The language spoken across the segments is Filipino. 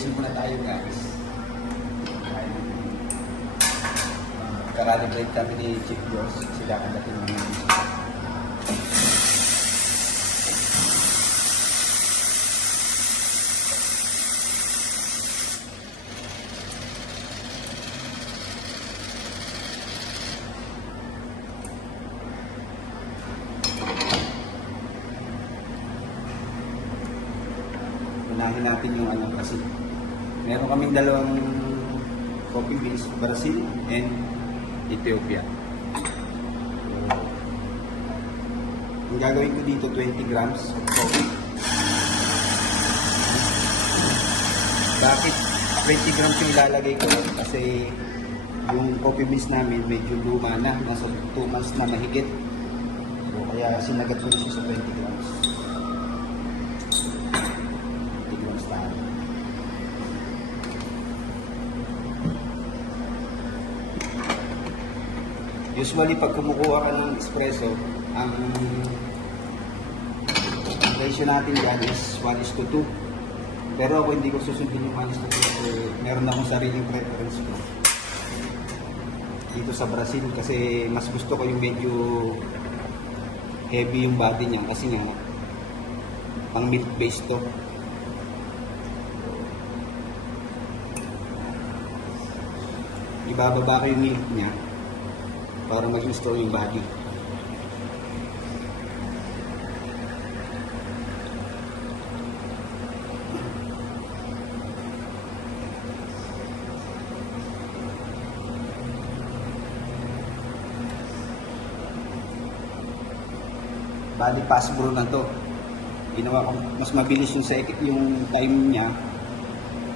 calibration muna tayo guys. Kakalibrate kami ni Chief Yoss. Sila ang dating mga unahin natin yung ano kasi meron kaming dalawang coffee beans, Brazil and Ethiopia. So, ang gagawin ko dito 20 grams of coffee. Bakit 20 grams yung ilalagay ko? Kasi yung coffee beans namin medyo luma na, nasa 2 months na mahigit. So, kaya sinagat ko siya sa 20 grams. Usually, pag kumukuha ka ng espresso, ang ratio natin dyan is 1:2. Pero ako hindi ko susundin yung 1:2 kasi meron akong sariling preference ko dito sa Brazil kasi mas gusto ko yung medyo heavy yung body niya kasi nga pang milk based to. Ibababa ko yung milk niya para maging strong yung body. Body fast brew na to. Ginawa ko mas mabilis yung yung time niya.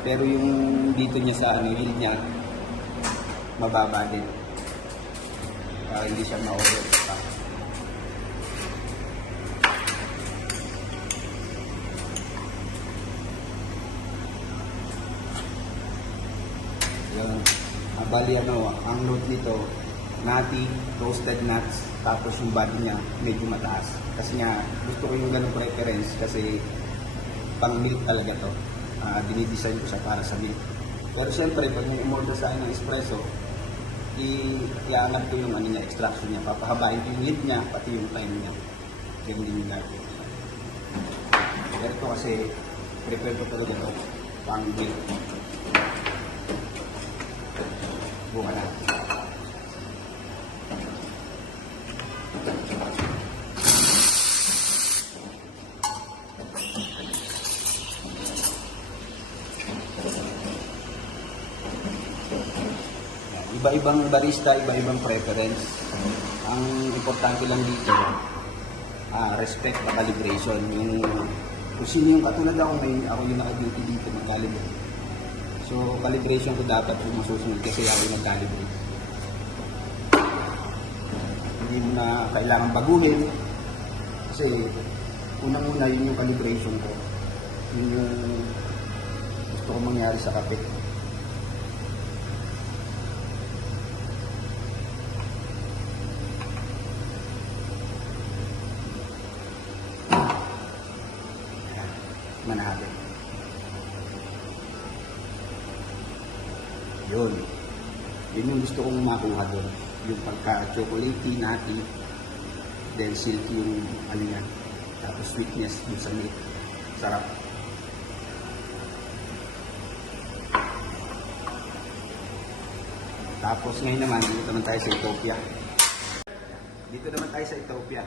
Pero yung dito niya sa yield niya mababa din. Para hindi siya ma-overstock. Yan. Bali ang load nito, nutty, roasted nuts, tapos yung body niya medyo mataas. Kasi nga, gusto ko yung ganung preference kasi pang milk talaga to. Dinidesign ko siya para sa milk. Pero siyempre, pag may umorder sa akin ng espresso, i-aangat ko yung ano niya, extraction niya. Papahabain ko yung yield niya, pati yung time niya. Ganun din yung lagi. Pero ito kasi, prepare ko talaga ito, pang milk. Buka na. Iba-ibang barista, iba-ibang preference. Ang importante lang dito, respect na calibration. Yung, kung sino yung katulad ako ngayon, ako yung naka-duty dito mag-calibrate. So, calibration ko dapat yung masusunod kasi ako yung nag-calibrate. Hindi mo na kailangan baguhin. Kasi, unang-una yun yung calibration ko. Yun yung gusto ko mangyari sa kape. Manalo. Yun yung gusto kong makuha doon, yung pagka-chocolatey, nutty, then silky yung ano yan, tapos sweetness dun sa milk. Sarap. Tapos ngayon naman, dito naman tayo sa Ethiopia.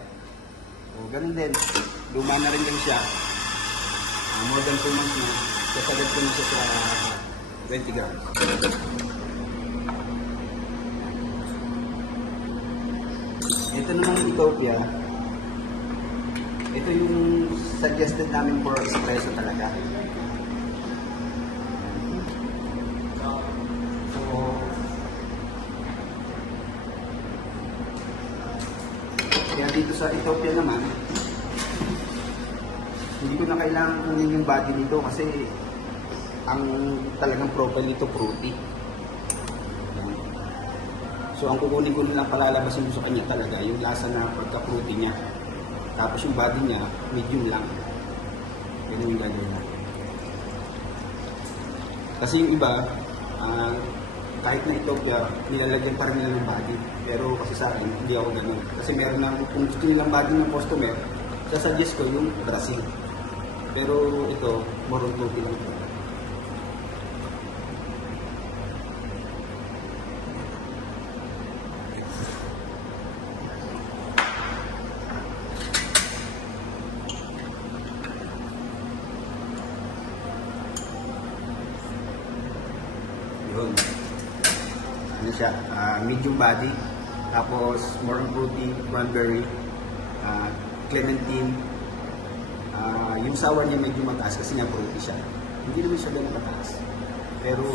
O ganun din, luma na rin din siya. More than 2 months na, kasagad ko na siya sa 20 grams. Ito naman Ethiopia, ito yung suggested namin for espresso talaga. So, kaya dito sa Ethiopia naman, hindi ko na kailangan kunin yung body nito kasi ang talagang profile nito fruity. So ang kukunin ko lang palalabasin ko sa kanya talaga yung lasa na pagka-fruity niya. Tapos yung body niya medium lang. Ganun yung gagawin natin. Kasi yung iba, kahit na Ethiopia, nilalagyan pa rin nila ng body. Pero kasi sa akin, hindi ako ganun. Kasi meron na, kung gusto nilang body ng customer, sasuggest ko yung Brazil. Pero ito, more on 2 lang ito. Yun. Ano siya? Medium body. Tapos more on fruity, cranberry, clementine. Yung sour niya medyo mataas kasi nga fruity siya. Hindi naman siya ganun mataas. Pero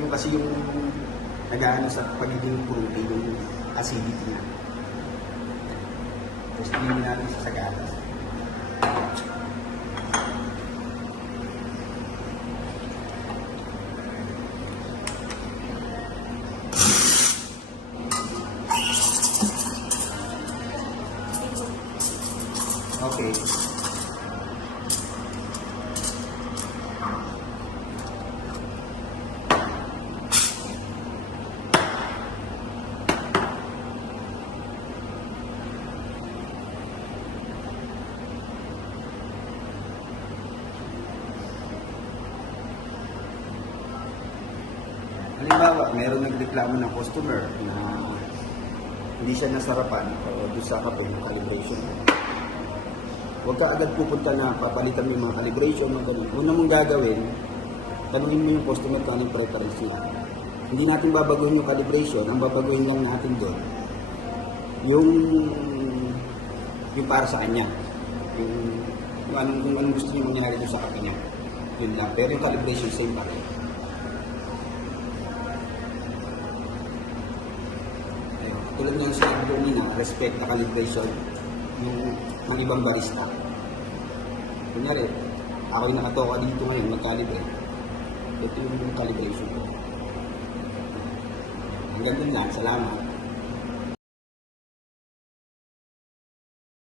yung kasi yung nag-aano sa pagiging fruity, yung acidity niya. Tapos tingin natin sa gatas. Okay. Halimbawa, meron nagreklamo ng customer na hindi siya nasarapan o doon sa kapag ng calibration. Huwag ka agad pupunta na papalitan mo yung mga calibration, mga ganun. Una mong gagawin, tanungin mo yung customer kung anong preference niya. Hindi natin babaguhin yung calibration, ang babaguhin lang natin doon, yung para sa kanya. Kung anong gusto niya mangyari doon sa kanya. Yun lang. Pero yung calibration, same pa rin. Tulad ng sinabi ko nina, respect na calibration ng ibang barista. Kunyari, ako yung nakatoka dito ngayon, mag-calibrate. Ito yung calibration ko. Hanggang dun lang, salamat.